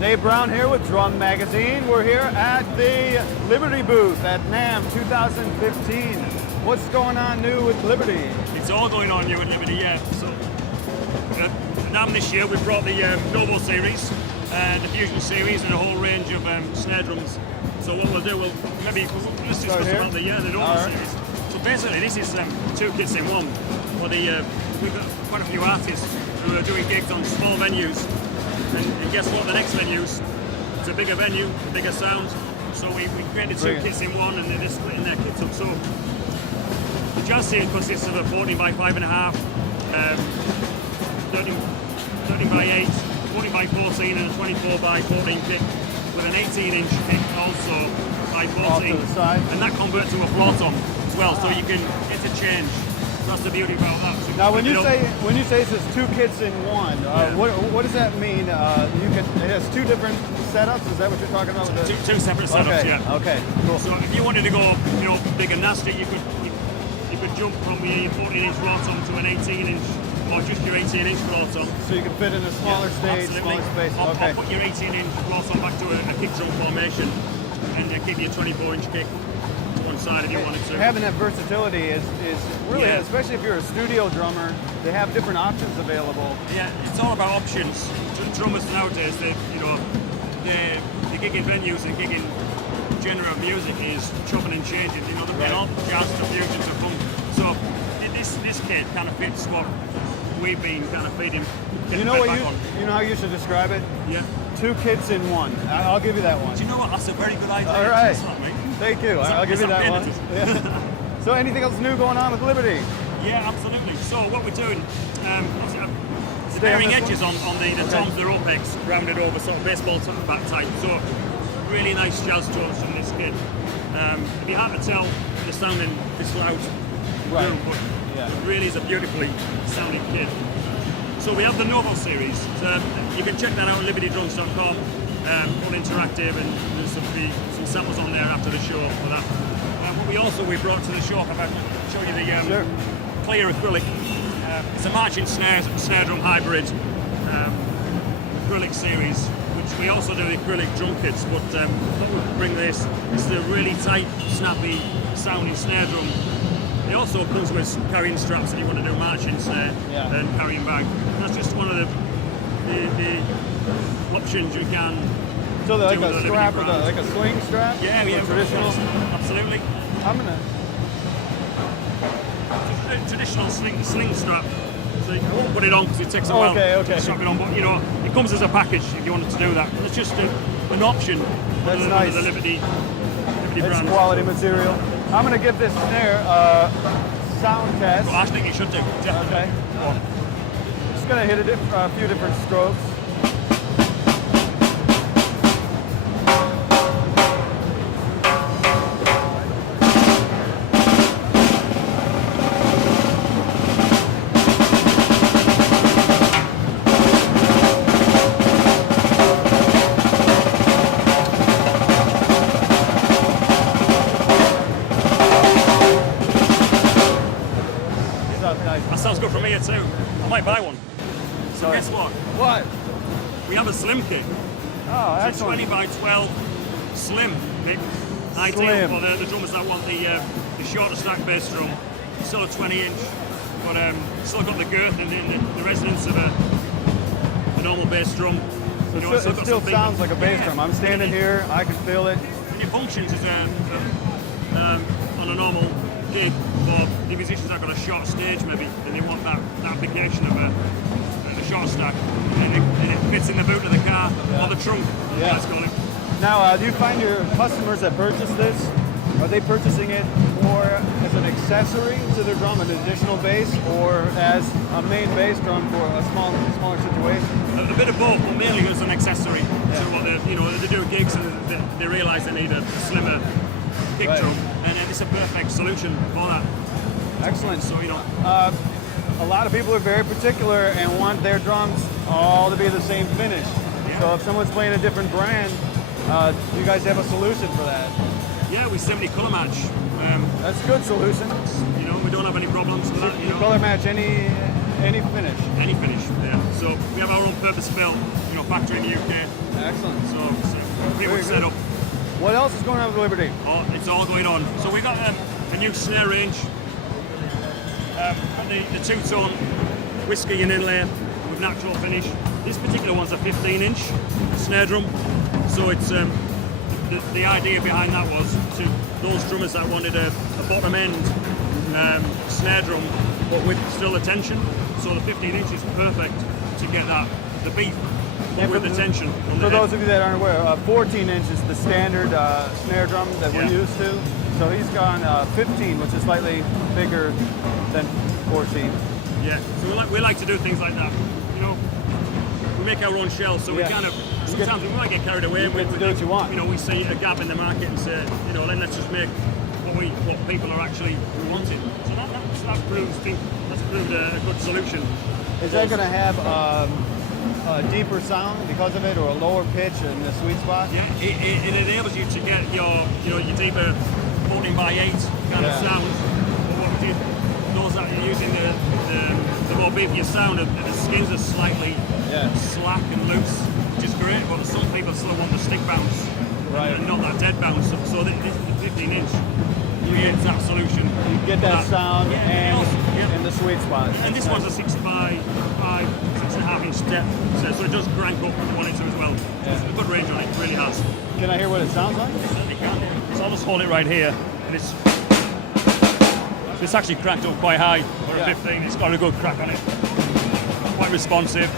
Dave Brown here with Drum Magazine. We're here at the Liberty booth at NAMM 2015. What's going on new with Liberty? It's all going on new at Liberty, yeah. So, NAMM this year we brought the Novo series, the Fusion series, and a whole range of snare drums. So what we'll do, we'll just discuss about the Novo series. So basically, this is two kits in one. For we've got quite a few artists who are doing gigs on small venues. And guess what? The next venues, it's a bigger venue, a bigger sound. So we created two kits in one, and they're just splitting their kits up. So the Jazz series consists of a 14 by 5.5, 13 by 8, 14 by 14, and a 24 by 14 kit with an 18-inch kit also by 14. Off to the side. And that converts to a floor tom as well, so you can interchange. That's the beauty about that. So now, when you say this is two kits in one, what does that mean? It has two different setups. Is that what you're talking about? Two separate setups, yeah. Okay, cool. So if you wanted to go, big and nasty, you could jump from the 14-inch floor tom to an 18-inch, or just your 18-inch floor tom. So you can fit in a smaller stage, smaller space. Or put your 18-inch floor tom back to a kick drum formation, and give you a 24-inch kick. Side if you wanted to. Having that versatility is really, especially if you're a studio drummer, they have different options available. Yeah, it's all about options. Drummers nowadays, they gigging venues and gigging genre of music is chopping and changing. They're playing all jazz to fusion to funk. So this kit kind of fits what we've been kind of feeding. You know how you should describe it? Yeah. Two kits in one. I'll give you that one. Do you know what? That's a very good idea. All right. Mate. Thank you. I'll give you that one. Yeah. So anything else new going on with Liberty? Yeah, absolutely. So what we're doing, sparing edges on the toms, they're Opex, rounded over, sort of baseball back type. So really nice jazz tones from this kit. It'd be hard to tell the sounding this loud, but it really is a beautifully sounding kit. So we have the Novo series. So you can check that out at libertydrums.com. All interactive, and there's some samples on there after the show for that. What we brought to the show, I'll show you the clear acrylic. It's a marching snare drum hybrid acrylic series, which we also do the acrylic drum kits. But what we bring this is the really tight, snappy sounding snare drum. It also comes with carrying straps if you want to do marching snare and carrying bag. That's just one of the options you can. So like a strap with like a sling strap? Yeah, traditional. Absolutely. I'm gonna. Traditional sling strap. So I won't put it on because it takes a while to strap it on. But it comes as a package if you wanted to do that. It's just an option. That's nice. The Liberty it's brand. Quality material. I'm gonna give this snare a sound test. Well, I think you should do. Definitely. Okay. Just gonna hit a few different strokes. That sounds good for me too. I might buy one. So guess what? What? We have a slim kit. Oh, it's a 20 by 12 slim kit. Ideal for the drummers that want the shorter stack bass drum. Still a 20-inch, but still got the girth and the resonance of a normal bass drum. So it still sounds like a bass drum. I'm standing here, I can feel it. And it functions as on a normal gig for the musicians that got a short stage maybe, and they want that application of a short stack, and it fits in the boot of the car or the trunk, let's call it. Now, do you find your customers that purchase this, are they purchasing it more as an accessory to their drum, an additional bass, or as a main bass drum for a smaller situation? A bit of both, but mainly as an accessory to what they do gigs and they realise they need a slimmer kick drum, and it's a perfect solution for that. Excellent. So a lot of people are very particular and want their drums all to be the same finish. Yeah. So if someone's playing a different brand, do you guys have a solution for that? Yeah, we 70 colour match. That's a good solution. We don't have any problems with that. You color match any any finish. Any finish, yeah. So we have our own purpose-built, factory in the UK. Excellent. So pretty much good. set up. What else is going on with Liberty? Oh, it's all going on. So we got a new snare range. Got the two-tone whiskey and inlay with natural finish. This particular one's a 15-inch snare drum. So it's the idea behind that was to those drummers that wanted a bottom end snare drum, but with still the tension. So the 15 inch is perfect to get the beat, but with the tension. For those of you that aren't aware, 14 inch is the standard snare drum that we're used to. So he's gone 15, which is slightly bigger than 14. Yeah, so we like to do things like that. We make our own shells, so we kind of, sometimes we might get carried away with do what you want. We see a gap in the market and say, then let's just make what people are actually wanting. So that's proved a good solution. Is that going to have a deeper sound because of it, or a lower pitch in the sweet spot? Yeah, it enables you to get your deeper 14x8 kind of sound. But what we did, those that are using the more beefier sound, the skins are slightly slack and loose, which is great. But some people still want the stick bounce, and not that dead bounce. So this is the 15 inch. Creates that solution. You get that sound and in the sweet spot. And this one's a 6.5 inch depth, so it does crank up if you want it to as well. So it's a good range on it, it really has. Can I hear what it sounds like? Certainly can. So I'll just hold it right here. And it's actually cranked up quite high for a 15. It's got a good crack on it. Quite responsive.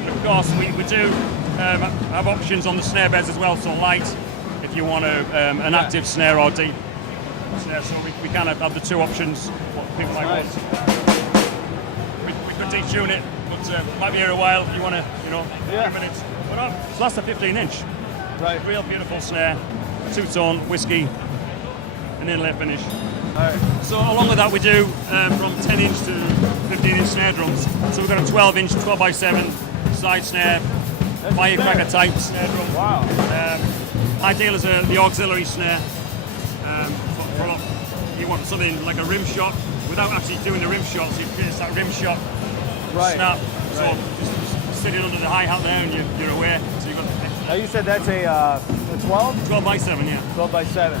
And of course, we do have options on the snare beds as well, so light. If you want an active snare or deep snare, so we kind of have the two options. What people might want. We could detune it, but might be here a while if you want to, a few minutes. But no, so that's a 15 inch. Right. Real beautiful snare, two-tone whiskey, and inlay finish. All right. So along with that, we do from 10 inch to 15 inch snare drums. So we've got a 12 inch 12x7 side snare, firecracker type snare drum. Wow. Ideal as the auxiliary snare. You want something like a rim shot without actually doing the rim shot, so you create that rim shot snap. So just sitting under the hi-hat there and you're aware. So you've got now you said that's a 12? 12x7, yeah. 12x7.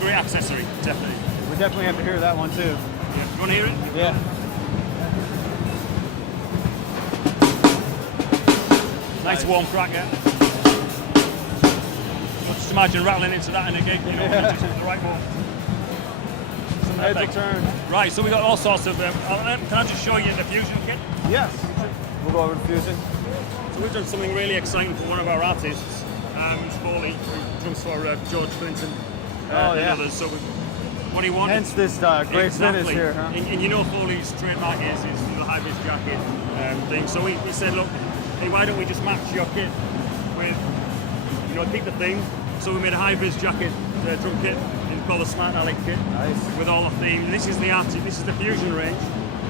Great accessory, definitely. We definitely have to hear that one too. Yeah. You want to hear it? Yeah. Nice warm crack, yeah. Just imagine rattling into that in a gig, just the right one. Some heads will turn. Right, so we got all sorts of. Can I just show you the fusion kit? Yes. We'll go over the fusion. So we've done something really exciting for one of our artists, who's Foley, who drums for George Clinton and others. So what he wanted. Hence this great finish here, huh? And Foley's trademark is the high-vis jacket thing. So we said, look, hey, why don't we just match your kit with, keep the theme. So we made a high-vis jacket drum kit called the Smart Alec kit. Nice. With all the theme. This is the fusion range,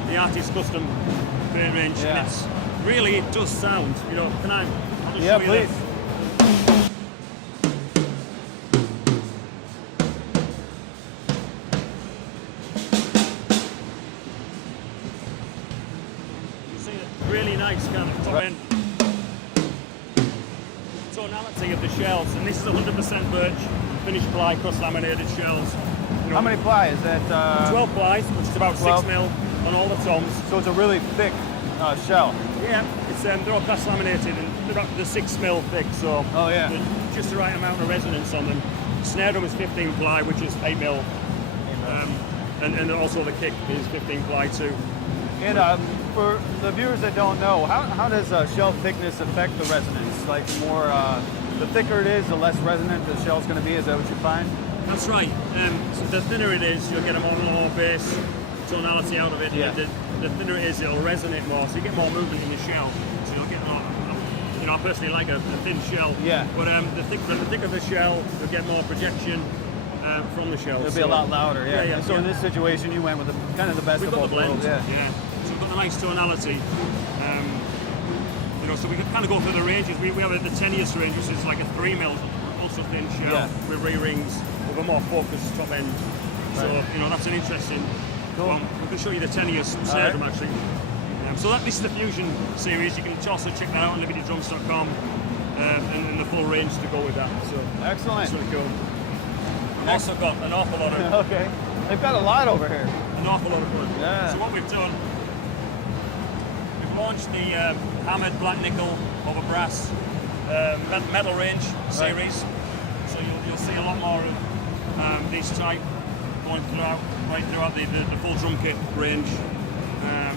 the artist custom paint range. Yeah. And it does sound. Can I? I'll just show you please. You see a really nice kind of top end tonality of the shells, and this is 100% birch, finished ply, cross laminated shells. How many ply is that? 12 plies, which is about 12. 6 mil on all the toms. So it's a really thick shell. Yeah, it's they're all cross laminated and they're 6 mil thick, so just the right amount of resonance on them. Snare drum is 15 ply, which is 8 mil, and also the kick is 15 ply too. And for the viewers that don't know, how does shell thickness affect the resonance? Like the thicker it is, the less resonant the shell's going to be. Is that what you find? That's right. So the thinner it is, you'll get a more bass tonality out of it. Yeah. The thinner it is, it'll resonate more, so you get more movement in the shell. So you'll get more. I personally like a thin shell. Yeah. But the thicker the shell, you'll get more projection from the shell. It'll be a lot louder. Yeah. So in this situation, you went with kind of the best of both worlds. Yeah. So we've got the nice tonality. So we can kind of go through the ranges. We have the tiniest range, which is like a 3 mil, also thin shell with re-rings with a more focused top end. So that's an interesting Cool. We can show you the 10-year snare drum actually. So this is the Fusion series. You can also check that out on libertydrums.com and the full range to go with that. So Excellent. it's really cool. We've also got an awful lot of Okay. They've got a lot over here. an awful lot of wood. Yeah. So what we've done, we've launched the hammered black nickel over brass metal range series. So you'll see a lot more of these type going throughout the full drum kit range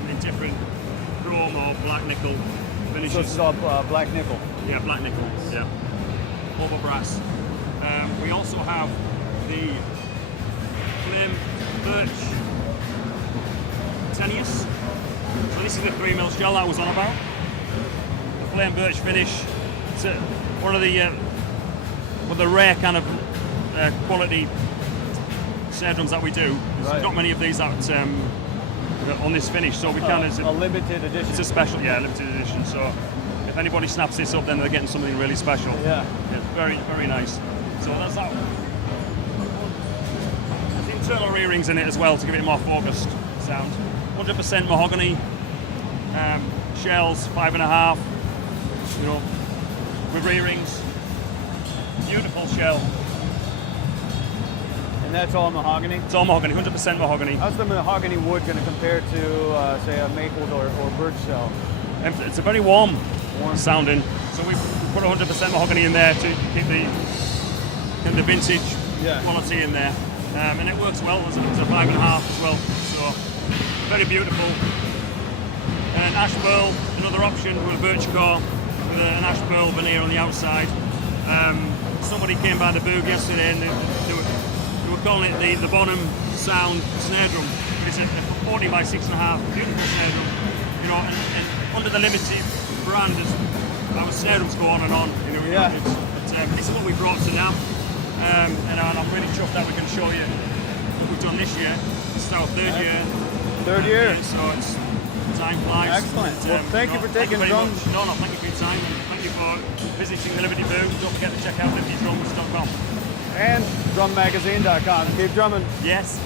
in different chrome or black nickel finishes. So it's all black nickel. Yeah, black nickel. Yeah, over brass. We also have the flame birch tenuous. So this is the 3mm shell that I was on about. The flame birch finish. It's one of the rare kind of quality snare drums that we do. There's not many of these that on this finish, so we can. It's a limited edition. It's a special, limited edition. So if anybody snaps this up, then they're getting something really special. Yeah. Very, very nice. So that's that. There's internal rear rings in it as well to give it a more focused sound. 100% mahogany shells, 5.5. You know, with rear rings. Beautiful shell. And that's all mahogany? It's all mahogany, 100% mahogany. How's the mahogany wood going to compare to, say, a maple or birch shell? It's a very warm sounding. So we put 100% mahogany in there to keep the vintage quality in there. And it works well. It's a 5.5 as well. So very beautiful. And ash pearl, another option with a birch core with an ash pearl veneer on the outside. Somebody came by the booth yesterday and they were calling it the Bonham Sound snare drum. But it's a 40 by 6.5 beautiful snare drum. You know, and under the Liberty brand, our snare drums go on and on. You know, this is what we brought to NAMM, and I'm really chuffed that we can show you what we've done this year. This is our third year. Third year. So it's time flies. Excellent. But, Well, thank you for taking drums. No, thank you for your time. And thank you for visiting the Liberty booth. Don't forget to check out libertydrums.com. And drummagazine.com. Keep drumming. Yes.